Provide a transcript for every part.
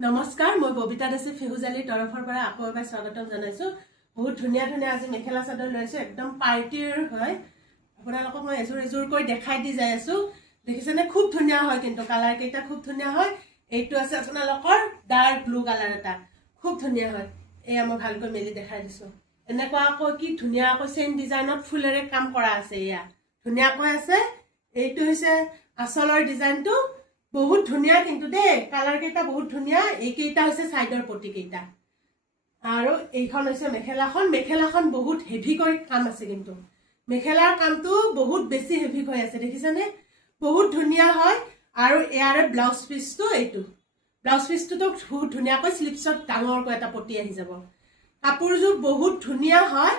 নমস্কাৰ মই ববিতা দাসী ফেহুজালি তৰফৰ পৰা আকৌ এবাৰ স্বাগতম জনাইছো বহুত ধুনীয়া ধুনীয়া আজি মেখেলা চাদৰ লৈছো একদম পাৰ্টিৰ হয় আপোনালোকক মই এজোৰ কৈ দেখাই দি যাই আছো দেখিছেনে খুব ধুনীয়া হয় কিন্তু কালাৰ কেইটা খুব ধুনীয়া হয় এইটো আছে আপোনালোকৰ ডাৰ্ক ব্লু কালাৰ এটা খুব ধুনীয়া হয় এয়া মই ভালকৈ মেলি দেখাই দিছো এনেকুৱা আকৌ কি ধুনীয়া আকৌ চেম ডিজাইনত ফুলেৰে কাম কৰা আছে এয়া ধুনীয়াকৈ আছে এইটো হৈছে আসলৰ ডিজাইনটো বহুত ধুনীয়া কিন্তু দে কালাৰ কেইটা বহুত ধুনীয়া এই কেইটা হৈছে সাইডৰ পটি কেইটা আৰু এইখন হৈছে মেখেলাখন বহুত হেভি কৰি কাম আছে কিন্তু মেখেলাৰ কামটো বহুত বেছি হেভি হৈ আছে দেখিছানে বহুত ধুনীয়া হয় আৰু ইয়াৰে ব্লাউজ পিসটো এইটো ব্লাউজ পিসটো তো বহুত ধুনীয়াকৈ স্লিপছত ডাঙৰকৈ এটা পটি আহি যাব কাপোৰযোৰ বহুত ধুনীয়া হয়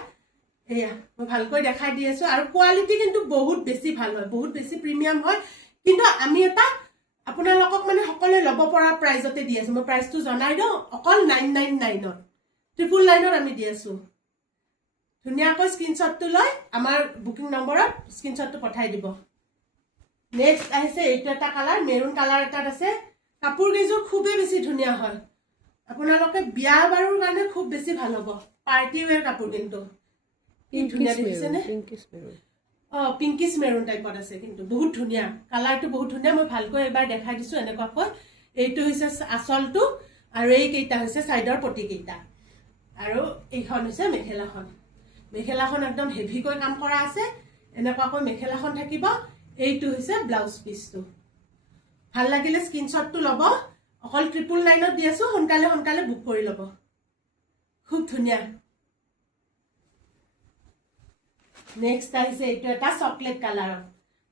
এয়া মই ভালকৈ দেখাই দি আছো আৰু কোৱালিটি কিন্তু বহুত বেছি ভাল হয় বহুত বেছি প্ৰিমিয়াম হয় কিন্তু আমি এটা আপোনালোকক মানে সকলে লব পৰা প্ৰাইজতে দি আছো মই প্ৰাইসটো জনাই দিও অকল 999 ত 999 আমি দি আছো ধুনীয়াকৈ স্ক্ৰিনশ্বটটো লৈ আমাৰ বুকিং নম্বৰত স্ক্ৰিনশ্বটটো পঠাই দিব নেক্সট আহিছে এইটো এটা কালাৰ মেৰুন কালাৰ এটা আছে কাপোৰ কেইযোৰ খুবেই বেছি ধুনীয়া হয় আপোনালোকে বিয়া বাৰুৰ কাৰণে খুব বেছি ভাল হ'ব পাৰ্টি ওয়্যাৰ কাপোৰ কিন্তু কি ধুনীয়া দেখিছেনে পিংকিশ মেৰুন টাইপত আছে কিন্তু বহুত ধুনীয়া কালাৰটো বহুত ধুনীয়া মই ভালকৈ এবাৰ দেখাই দিছো এনেকুৱাকৈ এইটো হৈছে আসলটো আৰু এই কেইটা হৈছে সাইডৰ পটি কেইটা আৰু এইখন হৈছে মেখেলাখন একদম হেভিকৈ কাম কৰা আছে এনেকুৱাকৈ মেখেলাখন থাকিব এইটো হৈছে ব্লাউজ পিসটো ভাল লাগিলে স্ক্ৰিনশ্বটটো ল'ব অকল 999 ত দি আছো সোনকালে বুক কৰি ল'ব খুব ধুনীয়া নেক্সট আহিছে এইটো এটা চকলেট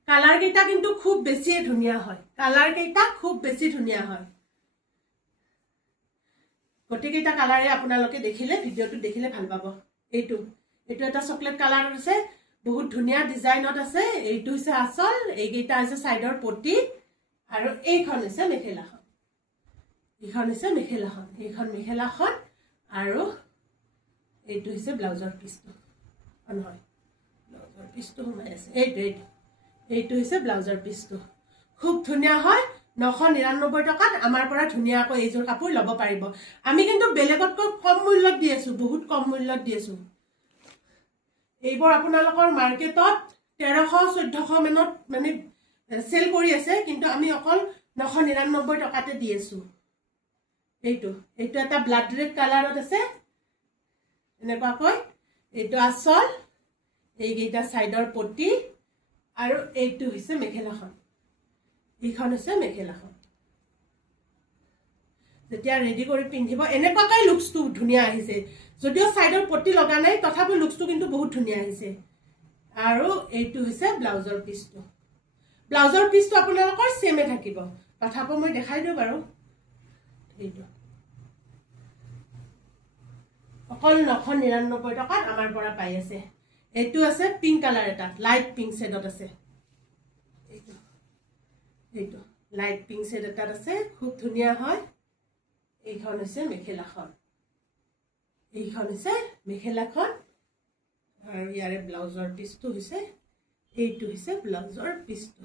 কালাৰ কেইটা কিন্তু খুব বেছি ধুনীয়া হয় গটিকেইটা কালাৰে আপোনালোকে দেখিলে ভিডিওটো দেখিলে ভাল পাব এইটো এটা চকলেট কালাৰ আছে বহুত ধুনীয়া ডিজাইনত আছে এইটো হৈছে আসল এইকেইটা আছে সাইডৰ পটি আৰু এইখন হৈছে মেখেলাখন আৰু এইটো হৈছে ব্লাউজৰ পিসটো নহয় ব্লাউজৰ পিসটো সোমাই আছে এইটো হৈছে ব্লাউজৰ পিসটো খুব ধুনীয়া হয় 999 টকাত আমাৰ পৰা ধুনীয়াকৈ এইযোৰ কাপোৰ ল'ব পাৰিব আমি কিন্তু বেলেগতকৈ কম মূল্যত দি আছো বহুত কম মূল্যত দি আছো এইবোৰ আপোনালোকৰ মাৰ্কেটত 1300-1400 মানত মানে সেল কৰি আছে কিন্তু আমি অকল 999 টকাতে দি আছো এইটো এটা ব্লাড ৰেড কালাৰত আছে এনেকুৱাকৈ এইটো আসল এইকেইটা সাইডৰ পটি আৰু এইটো হৈছে মেখেলাখন যেতিয়া ৰেডি কৰি পিন্ধিব এনেকুৱাকৈ লুকসটো ধুনীয়া আহিছে যদিও সাইডৰ পটি লগা নাই তথাপি লুকসটো কিন্তু বহুত ধুনীয়া আহিছে আৰু এইটো হৈছে ব্লাউজৰ পিসটো আপোনালোকৰ সেমে থাকিব তথাপি মই দেখাই দিও বাৰু এইটো অকল 999 টকাত আমাৰ পৰা পাই আছে এইটো আছে পিংক কালাৰ এটা লাইট পিংক শেডত আছে এইটো লাইট পিংক শেড এটা আছে খুব ধুনীয়া হয় এইখন হৈছে মেখেলাখন আৰু ইয়াৰে ব্লাউজৰ পিসটো হৈছে এইটো হৈছে ব্লাউজৰ পিসটো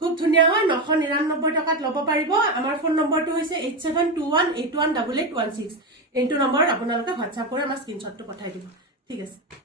খুব ধুনীয়া হয় 999 টকাত ল'ব পাৰিব আমাৰ ফোন নম্বৰটো হৈছে 8721818816 এইটো নম্বৰত আপোনালোকে WhatsApp কৰি আমাৰ স্ক্ৰিনশ্বটটো পঠাই দিব ঠিক আছে